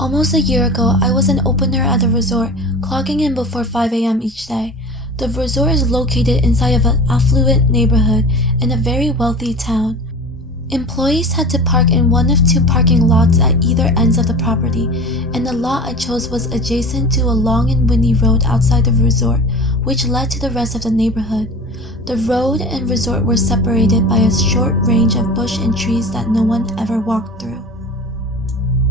Almost a year ago, I was an opener at the resort, clocking in before 5 a.m. each day. The resort is located inside of an affluent neighborhood in a very wealthy town. Employees had to park in one of two parking lots at either ends of the property, and the lot I chose was adjacent to a long and windy road outside the resort, which led to the rest of the neighborhood. The road and resort were separated by a short range of bush and trees that no one ever walked through.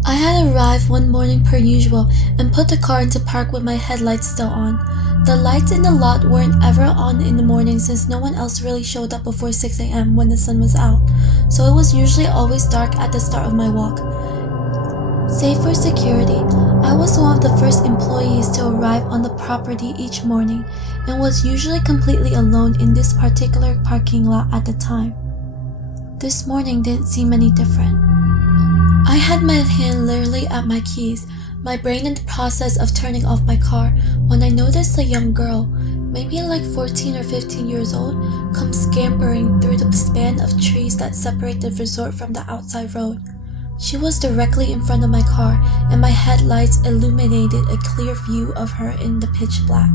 I had arrived one morning per usual and put the car into park with my headlights still on. The lights in the lot weren't ever on in the morning since no one else really showed up before 6 a.m. when the sun was out, so it was usually always dark at the start of my walk. Save for security, I was one of the first employees to arrive on the property each morning and was usually completely alone in this particular parking lot at the time. This morning didn't seem any different. I had my hand literally at my keys, my brain in the process of turning off my car, when I noticed a young girl, maybe like 14 or 15 years old, come scampering through the span of trees that separate the resort from the outside road. She was directly in front of my car, and my headlights illuminated a clear view of her in the pitch black.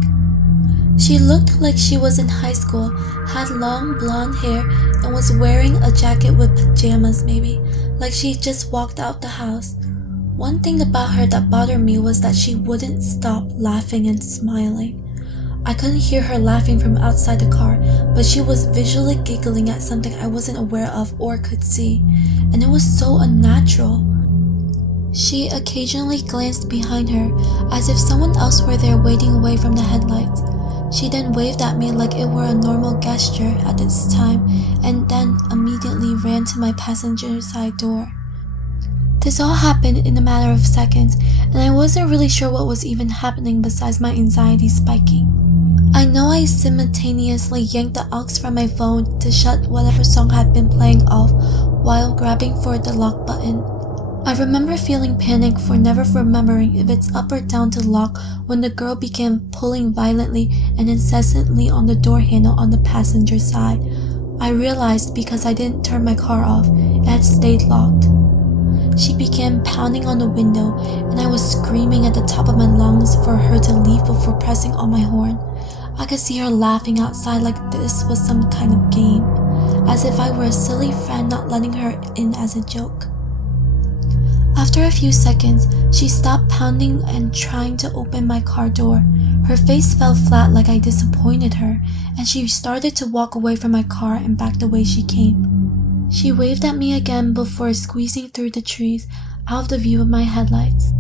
She looked like she was in high school, had long blonde hair, and was wearing a jacket with pajamas maybe, like she just walked out the house. One thing about her that bothered me was that she wouldn't stop laughing and smiling. I couldn't hear her laughing from outside the car, but she was visually giggling at something I wasn't aware of or could see, and it was so unnatural. She occasionally glanced behind her, as if someone else were there waiting away from the headlights. She then waved at me like it were a normal gesture at this time, and then immediately ran to my passenger side door. This all happened in a matter of seconds, and I wasn't really sure what was even happening besides my anxiety spiking. I know I simultaneously yanked the aux from my phone to shut whatever song had been playing off while grabbing for the lock button. I remember feeling panic for never remembering if it's up or down to lock when the girl began pulling violently and incessantly on the door handle on the passenger side. I realized because I didn't turn my car off, it had stayed locked. She began pounding on the window, and I was screaming at the top of my lungs for her to leave before pressing on my horn. I could see her laughing outside like this was some kind of game, as if I were a silly friend not letting her in as a joke. After a few seconds, she stopped pounding and trying to open my car door. Her face fell flat like I disappointed her, and she started to walk away from my car and back the way she came. She waved at me again before squeezing through the trees out of the view of my headlights.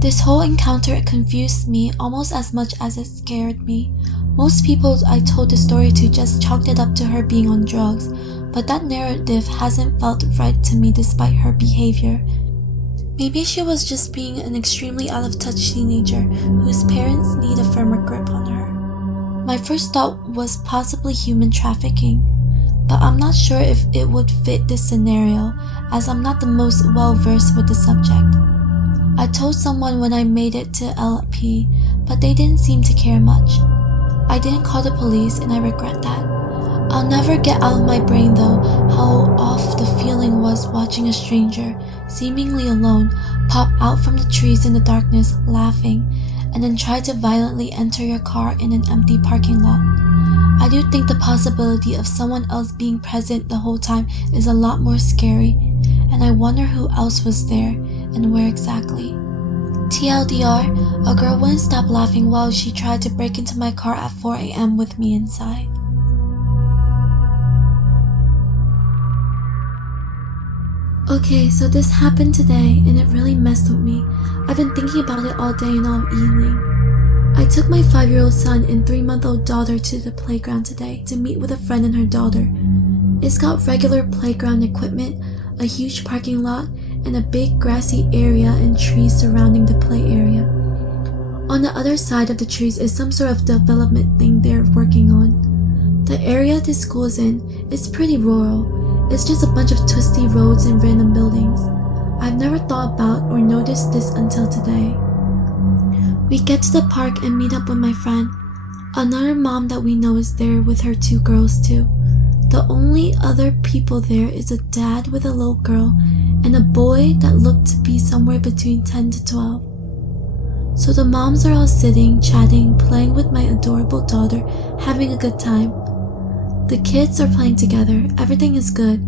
This whole encounter confused me almost as much as it scared me. Most people I told the story to just chalked it up to her being on drugs, but that narrative hasn't felt right to me despite her behavior. Maybe she was just being an extremely out-of-touch teenager whose parents need a firmer grip on her. My first thought was possibly human trafficking, but I'm not sure if it would fit this scenario, as I'm not the most well-versed with the subject. I told someone when I made it to LP, but they didn't seem to care much. I didn't call the police, and I regret that. I'll never get out of my brain though how off the feeling was watching a stranger, seemingly alone, pop out from the trees in the darkness, laughing, and then try to violently enter your car in an empty parking lot. I do think the possibility of someone else being present the whole time is a lot more scary, and I wonder who else was there and where exactly. TLDR, a girl wouldn't stop laughing while she tried to break into my car at 4 a.m. with me inside. Okay, so this happened today and it really messed with me. I've been thinking about it all day and all evening. I took my 5-year-old son and 3-month-old daughter to the playground today to meet with a friend and her daughter. It's got regular playground equipment, a huge parking lot, and a big grassy area and trees surrounding the play area. On the other side of the trees is some sort of development thing they're working on. The area this school is in is pretty rural. It's just a bunch of twisty roads and random buildings. I've never thought about or noticed this until today. We get to the park and meet up with my friend. Another mom that we know is there with her 2 girls too. The only other people there is a dad with a little girl and a boy that looked to be somewhere between 10 to 12. So the moms are all sitting, chatting, playing with my adorable daughter, having a good time. The kids are playing together, everything is good.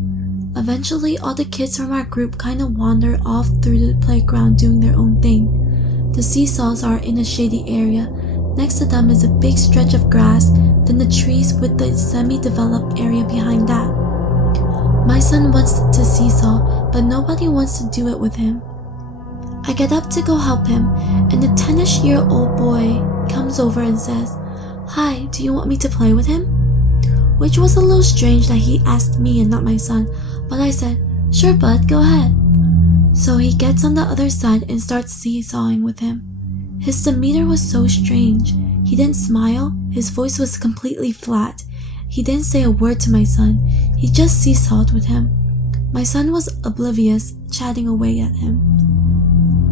Eventually, all the kids from our group kind of wander off through the playground doing their own thing. The seesaws are in a shady area. Next to them is a big stretch of grass, then the trees with the semi-developed area behind that. My son wants to seesaw, but nobody wants to do it with him. I get up to go help him, and a 10-ish-year-old boy comes over and says, "Hi, do you want me to play with him?" Which was a little strange that he asked me and not my son, but I said, "Sure bud, go ahead." So he gets on the other side and starts seesawing with him. His demeanor was so strange. He didn't smile, his voice was completely flat. He didn't say a word to my son, he just seesawed with him. My son was oblivious, chatting away at him.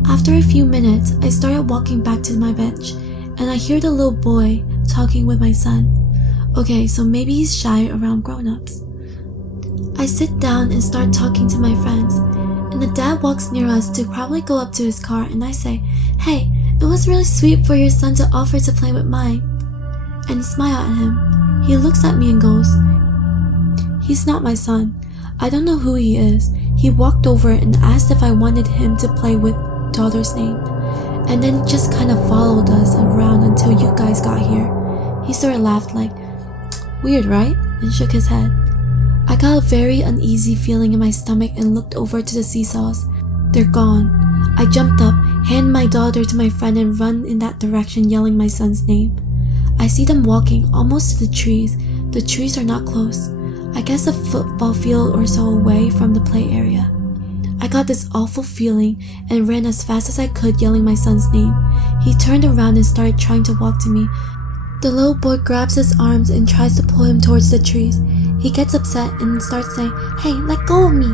After a few minutes, I started walking back to my bench, and I hear the little boy talking with my son. Okay, so maybe he's shy around grown-ups. I sit down and start talking to my friends, and the dad walks near us to probably go up to his car, and I say, "Hey, it was really sweet for your son to offer to play with mine," and smile at him. He looks at me and goes, "He's not my son. I don't know who he is. He walked over and asked if I wanted him to play with daughter's name, and then just kind of followed us around until you guys got here." He sort of laughed like, "Weird, right?" and shook his head. I got a very uneasy feeling in my stomach and looked over to the seesaws. They're gone. I jumped up, hand my daughter to my friend and run in that direction yelling my son's name. I see them walking almost to the trees. The trees are not close. I guess a football field or so away from the play area. I got this awful feeling and ran as fast as I could yelling my son's name. He turned around and started trying to walk to me. The little boy grabs his arms and tries to pull him towards the trees. He gets upset and starts saying, "Hey, let go of me."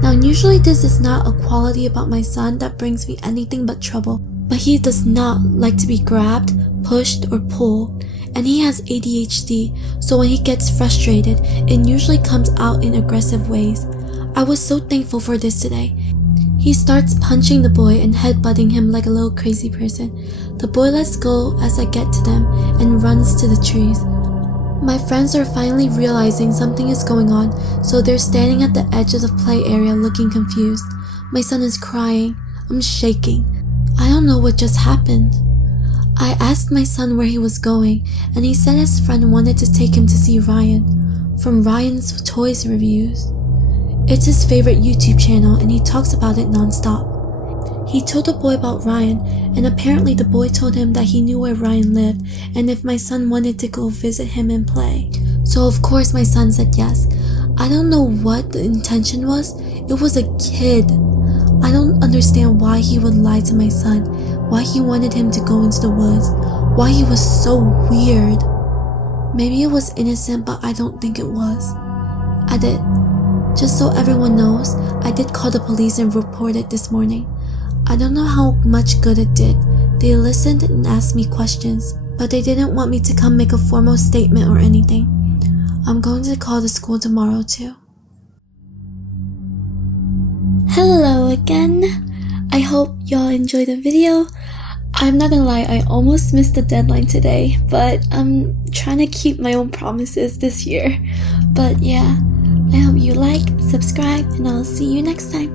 Now usually this is not a quality about my son that brings me anything but trouble, but he does not like to be grabbed, pushed, or pulled, and he has ADHD, so when he gets frustrated, it usually comes out in aggressive ways. I was so thankful for this today. He starts punching the boy and headbutting him like a little crazy person. The boy lets go as I get to them and runs to the trees. My friends are finally realizing something is going on, so they're standing at the edge of the play area looking confused. My son is crying. I'm shaking. I don't know what just happened. I asked my son where he was going, and he said his friend wanted to take him to see Ryan, from Ryan's Toys Reviews. It's his favorite YouTube channel, and he talks about it non-stop. He told the boy about Ryan, and apparently the boy told him that he knew where Ryan lived and if my son wanted to go visit him and play. So of course my son said yes. I don't know what the intention was. It was a kid. I don't understand why he would lie to my son, why he wanted him to go into the woods, why he was so weird. Maybe it was innocent, but I don't think it was. I did. Just so everyone knows, I did call the police and report it this morning. I don't know how much good it did. They listened and asked me questions, but they didn't want me to come make a formal statement or anything. I'm going to call the school tomorrow too. Hello again. I hope y'all enjoyed the video. I'm not gonna lie, I almost missed the deadline today, but I'm trying to keep my own promises this year. But yeah, I hope you like, subscribe, and I'll see you next time.